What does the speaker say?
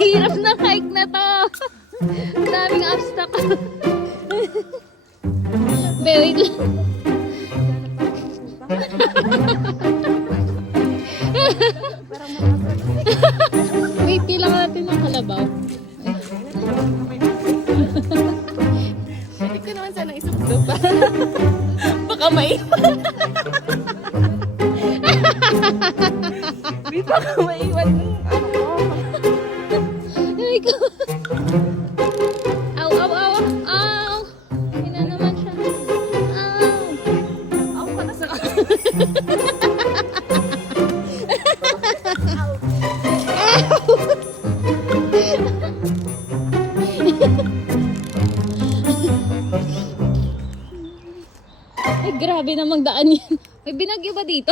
Hirap na hike na to. Daming obstacle. Be, wait lang. Wait, kailangan natin ng kalabaw. Hindi ko naman sana isubsob. Baka maiwan. Di baka maiwan yung ano ko. Ay ko. Aw, aw, aw. Aw. Hindi na naman siya. Aw. Ako ka na sa Ay, grabe namang daan yan. May binagyo ba dito?